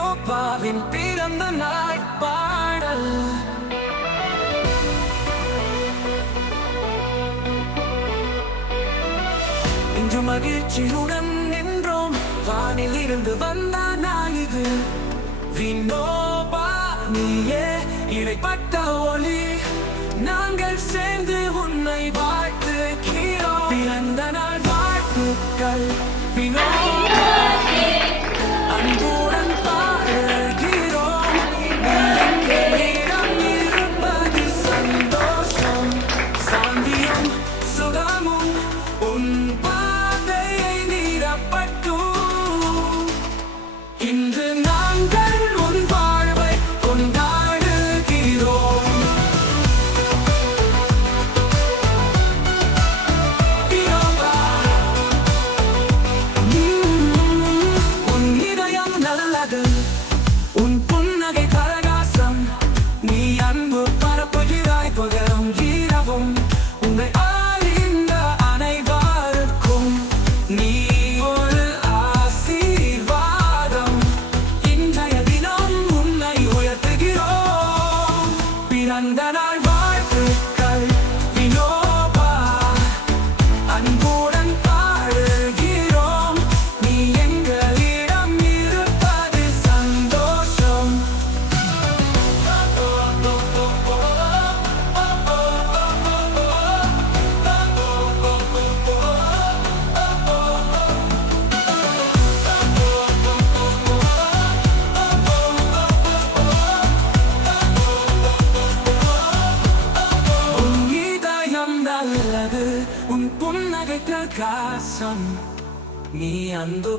வினோபாவின் பிறந்த நாள் பாடல். இன்று மகிழ்ச்சியுடன் நின்றோம், வானில் இருந்து வந்தானா இது வினோபா, நீயே இறைப்பட்ட ஒளி. நாங்கள் சேர்ந்து உன்னை வாழ்த்துகிறோம். பிறந்த நாள் வாழ்த்துக்கள் வினோபா, அன்புடன் பாடுகிறோம். எங்களிடம் இருப்பது சந்தோஷம், சாந்தியும் சுகமும் உன் பாதையை நிரப்பட்டும். இன்று நாங்கள் உன் வாழ்வை கொண்டாடுகிறோம். வினோபா, உன் இதயம் நல்லது, உன் புன்னகை பிரகாசம். நீ அன்பு பரப்புகிறாய் பகலும் இரவும். உன்னை அறிந்த அனைவருக்கும் நீ ஒரு ஆசீர்வாதம். இன்றைய தினம் உன்னை உயர்த்துகிறோம். பிறந்த நாள் வாழ்த்துக்கள் வினோபா, அன்புடன் பாடுகிறோம். நீ எங்களிடம் இருப்பது சந்தோஷம். உன் இதயம் நல்லது, உன் புன்னகை பிரகாசம். நீ அன்பு